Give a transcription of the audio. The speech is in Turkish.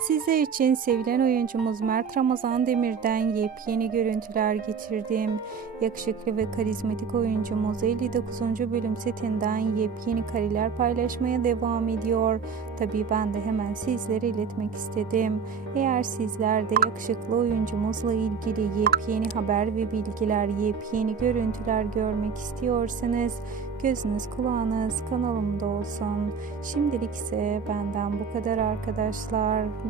Sizler için sevilen oyuncumuz Mert Ramazan Demir'den yepyeni görüntüler getirdim. Yakışıklı ve karizmatik oyuncumuz 59. bölüm setinden yepyeni kareler paylaşmaya devam ediyor. Tabii ben de hemen sizlere iletmek istedim. Eğer sizler de yakışıklı oyuncumuzla ilgili yepyeni haber ve bilgiler, yepyeni görüntüler görmek istiyorsanız gözünüz kulağınız kanalımda olsun. Şimdilik ise benden bu kadar arkadaşlar.